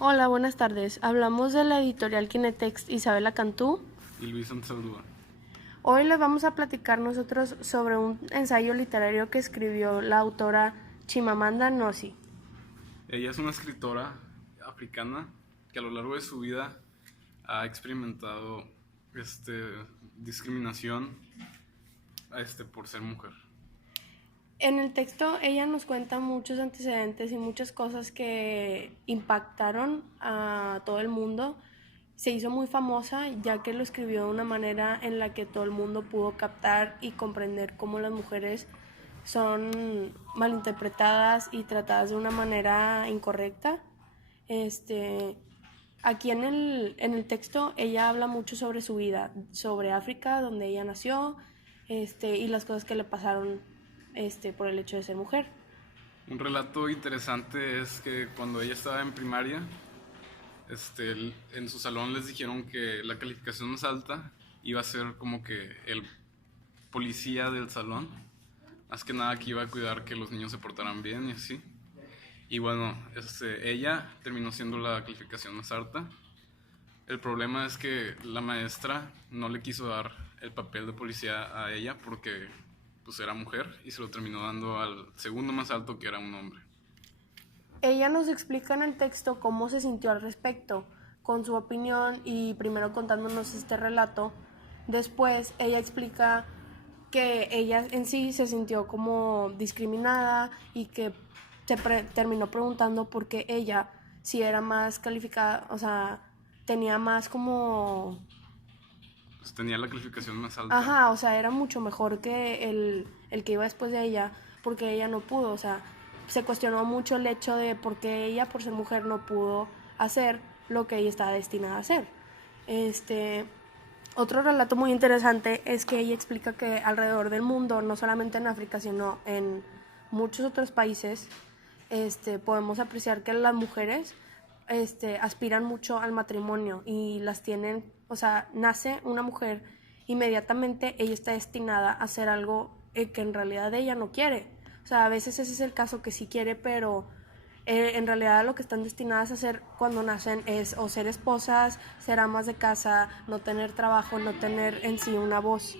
Hola, buenas tardes. Hablamos de la editorial Kinetext Isabela Cantú. Y Luis Ansaldúa. Hoy les vamos a platicar nosotros sobre un ensayo literario que escribió la autora Chimamanda Ngozi. Ella es una escritora africana que a lo largo de su vida ha experimentado este, discriminación por ser mujer. En el texto ella nos cuenta muchos antecedentes y muchas cosas que impactaron a todo el mundo. Se hizo muy famosa ya que lo escribió de una manera en la que todo el mundo pudo captar y comprender cómo las mujeres son malinterpretadas y tratadas de una manera incorrecta. Este, Aquí en el texto ella habla mucho sobre su vida, sobre África, donde ella nació, y las cosas que le pasaron por el hecho de ser mujer. Un relato interesante es que cuando ella estaba en primaria, en su salón les dijeron que la calificación más alta iba a ser como que el policía del salón, más que nada que iba a cuidar que los niños se portaran bien y así. Y bueno, ella terminó siendo la calificación más alta. El problema es que la maestra no le quiso dar el papel de policía a ella porque pues era mujer y se lo terminó dando al segundo más alto, que era un hombre. Ella nos explica en el texto cómo se sintió al respecto, con su opinión y primero contándonos este relato. Después ella explica que ella en sí se sintió como discriminada y que terminó preguntando por qué ella, si era más calificada, o sea, tenía más como... Pues tenía la calificación más alta. Ajá, o sea, era mucho mejor que el que iba después de ella, porque ella no pudo, o sea, se cuestionó mucho el hecho de por qué ella, por ser mujer, no pudo hacer lo que ella estaba destinada a hacer. Este, Otro relato muy interesante es que ella explica que alrededor del mundo, no solamente en África, sino en muchos otros países, podemos apreciar que las mujeres aspiran mucho al matrimonio y las tienen, o sea, nace una mujer, inmediatamente ella está destinada a hacer algo que en realidad ella no quiere. O sea, a veces ese es el caso que sí quiere, pero en realidad lo que están destinadas a hacer cuando nacen es o ser esposas, ser amas de casa, no tener trabajo, no tener en sí una voz.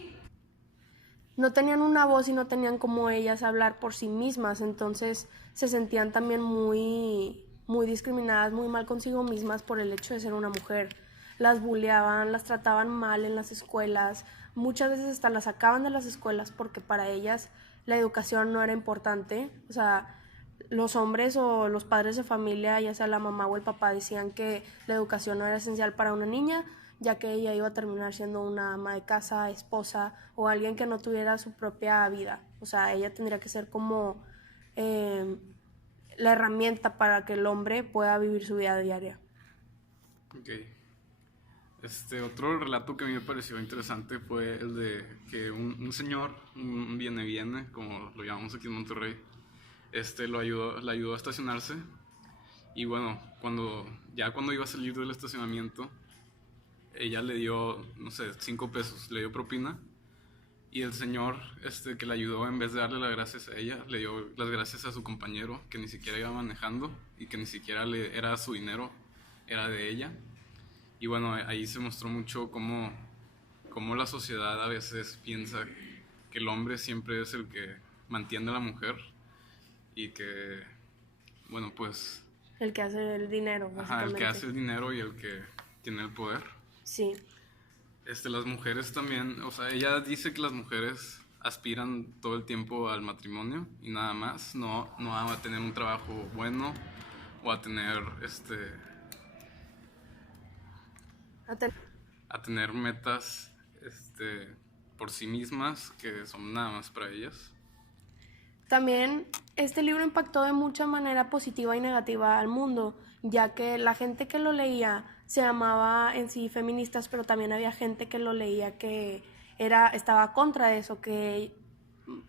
No tenían una voz y no tenían como ellas hablar por sí mismas, entonces se sentían también muy discriminadas, muy mal consigo mismas por el hecho de ser una mujer. Las bulleaban, las trataban mal en las escuelas, muchas veces hasta las sacaban de las escuelas porque para ellas la educación no era importante. O sea, los hombres o los padres de familia, ya sea la mamá o el papá, decían que la educación no era esencial para una niña, ya que ella iba a terminar siendo una ama de casa, esposa o alguien que no tuviera su propia vida. O sea, ella tendría que ser como eh, la herramienta para que el hombre pueda vivir su vida diaria. Ok. Otro relato que a mí me pareció interesante fue el de que un señor, un viene, como lo llamamos aquí en Monterrey, le ayudó a estacionarse. Y bueno, cuando iba a salir del estacionamiento, ella le dio, no sé, 5 pesos, le dio propina. Y el señor que le ayudó, en vez de darle las gracias a ella, le dio las gracias a su compañero, que ni siquiera iba manejando y que ni siquiera era su dinero, era de ella. Y bueno, ahí se mostró mucho cómo la sociedad a veces piensa que el hombre siempre es el que mantiene a la mujer y que, bueno, pues, El que hace el dinero, ajá, el que básicamente. hace el dinero y el que tiene el poder. Sí. Las mujeres también, o sea, ella dice que las mujeres aspiran todo el tiempo al matrimonio y nada más, no a tener un trabajo bueno o a tener, a tener metas, por sí mismas que son nada más para ellas. También este libro impactó de mucha manera positiva y negativa al mundo, ya que la gente que lo leía se llamaba en sí feministas, pero también había gente que lo leía que estaba contra de eso, que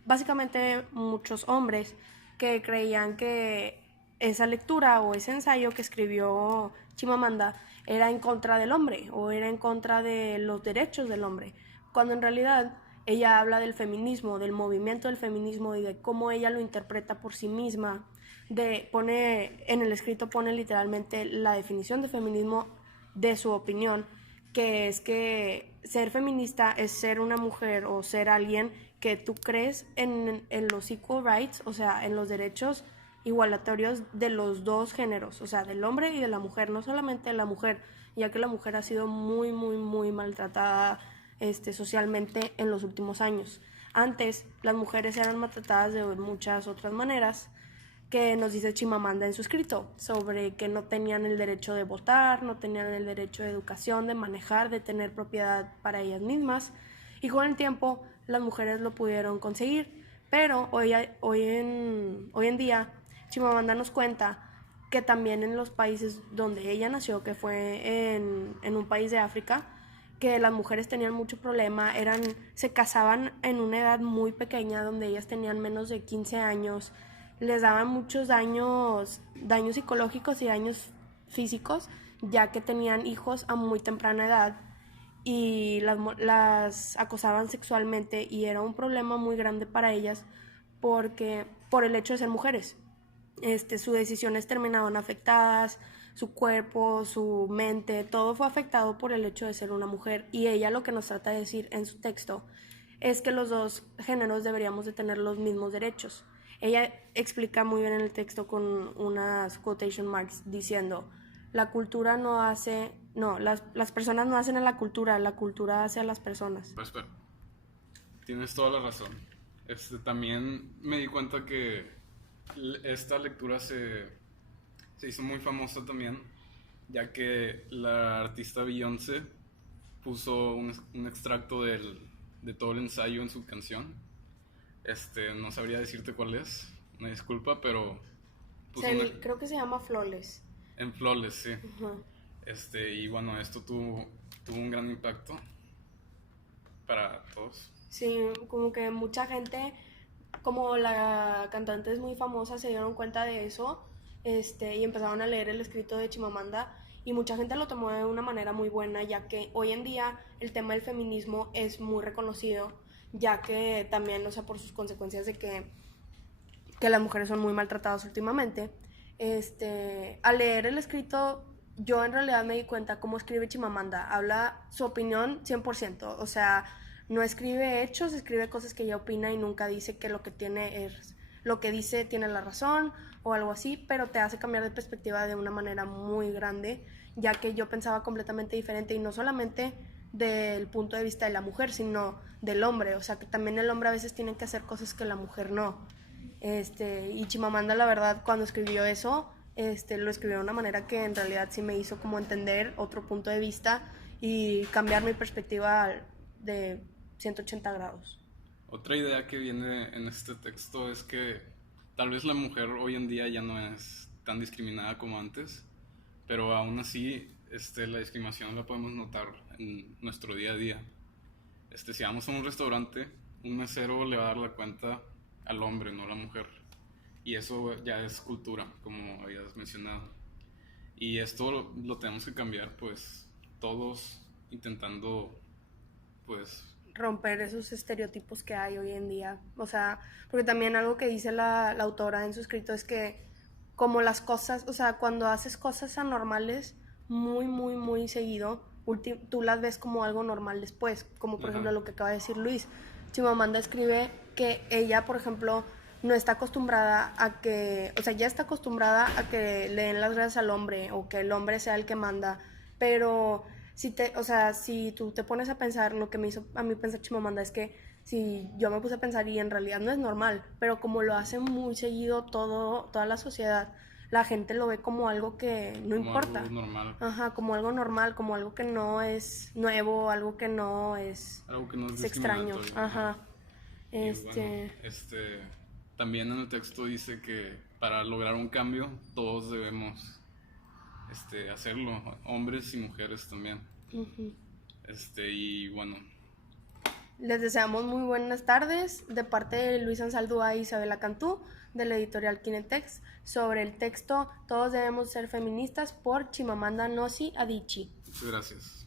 básicamente muchos hombres que creían que esa lectura o ese ensayo que escribió Chimamanda era en contra del hombre o era en contra de los derechos del hombre, cuando en realidad ella habla del feminismo, del movimiento del feminismo y de cómo ella lo interpreta por sí misma, pone en el escrito, pone literalmente la definición de feminismo de su opinión, que es que ser feminista es ser una mujer o ser alguien que tú crees en los equal rights, o sea, en los derechos igualatorios de los dos géneros, o sea, del hombre y de la mujer, no solamente de la mujer, ya que la mujer ha sido muy, muy, muy maltratada socialmente en los últimos años. Antes, las mujeres eran maltratadas de muchas otras maneras, que nos dice Chimamanda en su escrito, sobre que no tenían el derecho de votar, no tenían el derecho de educación, de manejar, de tener propiedad para ellas mismas, y con el tiempo las mujeres lo pudieron conseguir, pero hoy en día Chimamanda nos cuenta que también en los países donde ella nació, que fue en un país de África, que las mujeres tenían mucho problema, se casaban en una edad muy pequeña, donde ellas tenían menos de 15 años, les daban muchos daños psicológicos y daños físicos, ya que tenían hijos a muy temprana edad y las acosaban sexualmente, y era un problema muy grande para ellas porque por el hecho de ser mujeres. Sus decisiones terminaban afectadas, su cuerpo, su mente, todo fue afectado por el hecho de ser una mujer. Y ella lo que nos trata de decir en su texto es que los dos géneros deberíamos de tener los mismos derechos. Ella explica muy bien en el texto con unas quotation marks diciendo: la cultura no hace, no, las personas no hacen a la cultura hace a las personas. Pero espera, tienes toda la razón. También me di cuenta que esta lectura se hizo muy famosa también, ya que la artista Beyoncé puso un extracto de todo el ensayo en su canción. No sabría decirte cuál es, me disculpa, pero puso Creo que se llama Flawless. En Flawless, sí. Uh-huh. Y bueno, esto tuvo un gran impacto para todos. Sí, como que mucha gente, como la cantante es muy famosa, se dieron cuenta de eso, y empezaron a leer el escrito de Chimamanda, y mucha gente lo tomó de una manera muy buena, ya que hoy en día el tema del feminismo es muy reconocido, ya que también, o sea, por sus consecuencias de que las mujeres son muy maltratadas últimamente. Al leer el escrito, yo en realidad me di cuenta cómo escribe Chimamanda. Habla su opinión 100%, o sea, no escribe hechos, escribe cosas que ella opina y nunca dice que lo que dice tiene la razón o algo así, pero te hace cambiar de perspectiva de una manera muy grande, ya que yo pensaba completamente diferente, y no solamente del punto de vista de la mujer, sino del hombre, o sea, que también el hombre a veces tiene que hacer cosas que la mujer no. Y Chimamanda, la verdad, cuando escribió eso, lo escribió de una manera que en realidad sí me hizo como entender otro punto de vista y cambiar mi perspectiva de 180 grados. Otra idea que viene en este texto es que tal vez la mujer hoy en día ya no es tan discriminada como antes, pero aún así la discriminación la podemos notar en nuestro día a día. Si vamos a un restaurante, un mesero le va a dar la cuenta al hombre, no a la mujer. Y eso ya es cultura, como habías mencionado. Y esto lo tenemos que cambiar, pues, todos intentando, pues, romper esos estereotipos que hay hoy en día. O sea, porque también algo que dice la autora en su escrito es que como las cosas, o sea, cuando haces cosas anormales muy, muy, muy seguido, tú las ves como algo normal después, como por ejemplo lo que acaba de decir Luis. Chimamanda escribe que ella, por ejemplo, no está acostumbrada a que, o sea, ya está acostumbrada a que le den las gracias al hombre o que el hombre sea el que manda, pero si tú te pones a pensar, lo que me hizo a mí pensar Chimamanda es que si yo me puse a pensar, y en realidad no es normal, pero como lo hace muy seguido toda la sociedad, la gente lo ve como algo que no como importa. Algo normal. Ajá, como algo normal, como algo que no es nuevo, algo que no es extraño. Ajá. Bueno, también en el texto dice que para lograr un cambio todos debemos hacerlo, hombres y mujeres también. Uh-huh. Y bueno, les deseamos muy buenas tardes de parte de Luis Ansaldúa e Isabela Cantú, de la editorial Kinetex, sobre el texto Todos debemos ser feministas, por Chimamanda Ngozi Adichie. Muchas gracias.